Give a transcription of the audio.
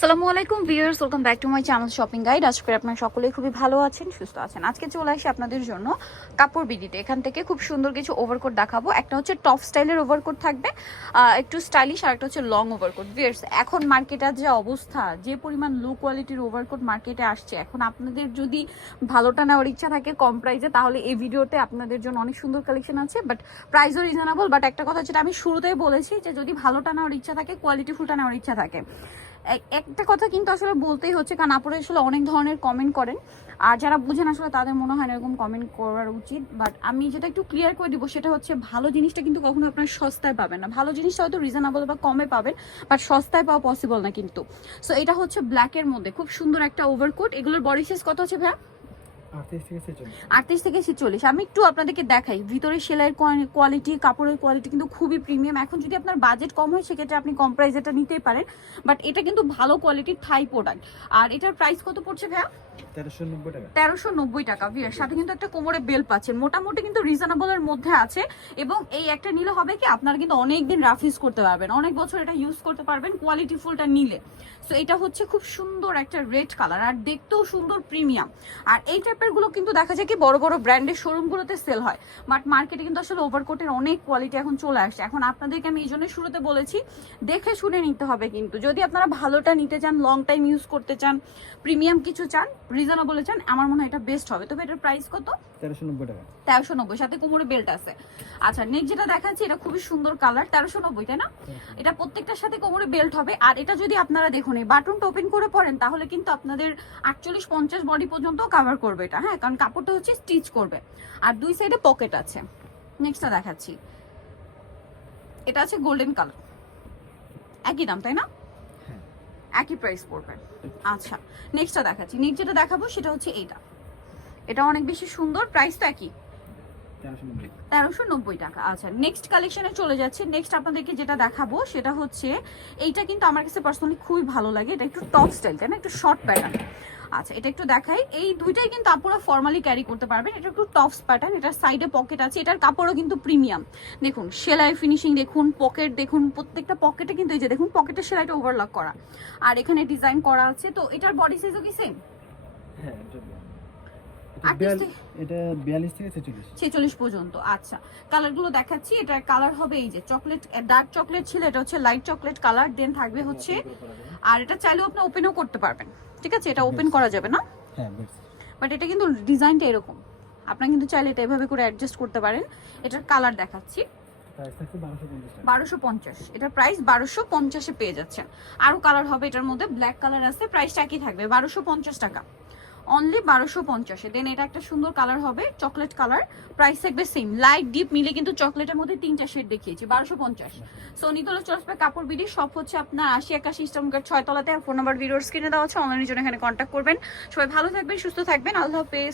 আসসালামু আলাইকুম viewers, welcome back to my channel shopping guide. আজকে করে আপনারা সকলেই খুবই ভালো আছেন, সুস্থ আছেন। আজকে চলে আসি আপনাদের জন্য কাপড় বিডিতে। এখান থেকে খুব সুন্দর কিছু ওভারকোট দেখাবো। একটা হচ্ছে টপ স্টাইলের ওভারকোট থাকবে একটু স্টাইলিশ আর একটা হচ্ছে লং ওভারকোট ভিউয়ার্স, এখন মার্কেটের যে অবস্থা, যে পরিমাণ লো কোয়ালিটির ওভারকোট মার্কেটে আসছে, এখন আপনাদের যদি ভালোটা নেওয়ার ইচ্ছা থাকে কম প্রাইসে তাহলে এই ভিডিওতে আপনাদের জন্য অনেক সুন্দর কালেকশন আছে। বাট প্রাইসও রিজনেবল বাট একটা কথা যেটা আমি শুরুতেই বলেছি যে যদি ভালোটা নেওয়ার ইচ্ছা থাকে কোয়ালিটি ফুলটা নেওয়ার ইচ্ছা থাকে। একটা কথা কিন্তু আসলে বলতেই হচ্ছে, কারণ আপনি আসলে অনেক ধরনের কমেন্ট করেন। আর যারা বুঝেন আসলে তাদের মনে হয় না এরকম কমেন্ট করার উচিত। বাট আমি যেটা একটু ক্লিয়ার করে দিব, সেটা হচ্ছে ভালো জিনিসটা কিন্তু কখনো আপনার সস্তায় পাবেন না। ভালো জিনিসটা হয়তো রিজনেবল বা কমে পাবেন বাট সস্তায় পাওয়া পসিবল না কিন্তু। সো এটা হচ্ছে ব্ল্যাকের মধ্যে। খুব সুন্দর একটা ওভারকোট এগুলোর বডি সাইজ কত হচ্ছে ভাইয়া? আটত্রিশ থেকে ছেচল্লিশ। আমি একটু আপনাদেরকে দেখাই। ভিতরে সেলাইয়ের কোয়ালিটি কাপড়ের কোয়ালিটি কিন্তু খুবই প্রিমিয়াম এখন যদি আপনার বাজেট কম হয় সেক্ষেত্রে আপনি কম প্রাইস এটা নিতেই পারেন। বাট এটা কিন্তু ভালো কোয়ালিটির থাই প্রোডাক্ট আর এটার প্রাইস কত পড়ছে ভাইয়া? তেরোশো নব্বই টাকা। ভিয়ার সাথে কিন্তু একটা কোমরে বেল পাচ্ছেন। মোটামুটি কিন্তু রিজনেবলের মধ্যে আছে। এবং এই একটা নিলে হবে কি আপনারা কিন্তু অনেক দিন রাফ ইউজ করতে পারবেন। অনেক বছর এটা ইউজ করতে পারবেন কোয়ালিটি ফুলটা নিলে। সো এটা হচ্ছে খুব সুন্দর একটা রেড কালার আর দেখতেও সুন্দর প্রিমিয়াম আর এই গুলো কিন্তু দেখা যায় কি বড় বড় ব্র্যান্ডের শোরুমগুলোতে সেল হয়। বাট মার্কেটে কিন্তু আসলে ওভারকোটের অনেক কোয়ালিটি এখন চলে আসছে। এখন আপনাদেরকে আমি এই জন্য শুরুতে বলেছি দেখে শুনে নিতে হবে কিন্তু। যদি আপনারা ভালোটা নিতে চান লং টাইম ইউজ করতে চান প্রিমিয়াম কিছু চান রিজনেবলে চান আমার মনে হয় এটা বেস্ট হবে। তবে এটার প্রাইস কত? তেরোশো নব্বই টাকা। তেরোশো নব্বই সাথে কোমরে বেল্ট আছে। আচ্ছা নেক্সট যেটা দেখাচ্ছি এটা খুবই সুন্দর কালার তেরোশো নব্বই তাই না? এটা প্রত্যেকটার সাথে কোমরে বেল্ট হবে। আর এটা যদি আপনারা দেখুন এই বাটনটা ওপেন করে পড়েন তাহলে কিন্তু আপনাদের আটচল্লিশ পঞ্চাশ বডি পর্যন্ত কাভার করবে। এটা হ্যাঁ কারণ কাপড়টা হচ্ছে স্টিচ করবে। আর দুই সাইডে পকেট আছে। নেক্সটটা দেখাচ্ছি। এটা আছে গোল্ডেন কালার একই দাম তাই না? হ্যাঁ। একই প্রাইস পড়বে। আচ্ছা নেক্সটটা দেখাচ্ছি। নেক্সট যেটা দেখাবো সেটা হচ্ছে এইটা। এটা অনেক বেশি সুন্দর প্রাইসটা একই। তেরোশো নব্বই টাকা। আচ্ছা নেক্সট কালেকশনে চলে যাচ্ছে। নেক্সট আপনাদেরকে যেটা দেখাবো সেটা হচ্ছে এইটা কিন্তু আমার কাছে পার্সোনালি খুবই ভালো লাগে। এটা একটু টপ স্টাইল তাই না? একটু শর্ট প্যাটার্ন আচ্ছা এটা একটু দেখাই। এই দুইটাই কিন্তু আপনারা ফর্মালি ক্যারি করতে পারবেন। এটা একটু টপস প্যাটার্ন এটার সাইডে পকেট আছে। এটার কাপড়ও কিন্তু প্রিমিয়াম দেখুন সেলাই ফিনিশিং দেখুন পকেট দেখুন প্রত্যেকটা পকেটে কিন্তু এই যে দেখুন পকেটের সেলাইটা ওভারলক করা। আর এখানে ডিজাইন করা আছে। তো এটার বডি সাইজও কি সেম হ্যাঁ এটা থেকে- পর্যন্ত। আচ্ছা কালারগুলো দেখাচ্ছি। এটার কালার হবে এই যে চকলেট ডার্ক চকলেট ছিল এটা হচ্ছে লাইট চকলেট কালার দেন থাকবে হচ্ছে আর এটা চাইলেও আপনি ওপেনও করতে পারবেন। ঠিক আছে? এটা ওপেন করা যাবে না? হ্যাঁ বাট এটা কিন্তু ডিজাইনটা এরকম। আপনারা কিন্তু চাইলে এটা এভাবে করে অ্যাডজাস্ট করতে পারেন। এটার কালার দেখাচ্ছি। বারোশো পঞ্চাশ এটার প্রাইস বারোশো পঞ্চাশে পেয়ে যাচ্ছেন। আরও কালার হবে এটার মধ্যে। ব্ল্যাক কালার আছে প্রাইসটা একই থাকবে। বারোশো পঞ্চাশ টাকা। অনলি বারোশো পঞ্চাশে। দেন এটা একটা সুন্দর কালার হবে চকলেট কালার প্রাইস থাকবে সেম লাইট ডিপ মিলে কিন্তু চকলেটের মধ্যে তিনটা শেড দেখিয়েছি, বারোশো পঞ্চাশ। সোনিতলা চলবে কাপড় বিডি সব হচ্ছে আপনার আশি একাশি ইস্টামকার ছয় তলাতে। ফোন নাম্বার ভিডিওর স্ক্রিনে দেওয়া আছে অনলাইনের জন্য এখানে কন্ট্যাক্ট করবেন। সবাই ভালো থাকবেন, সুস্থ থাকবেন। আল্লাহ হাফেজ।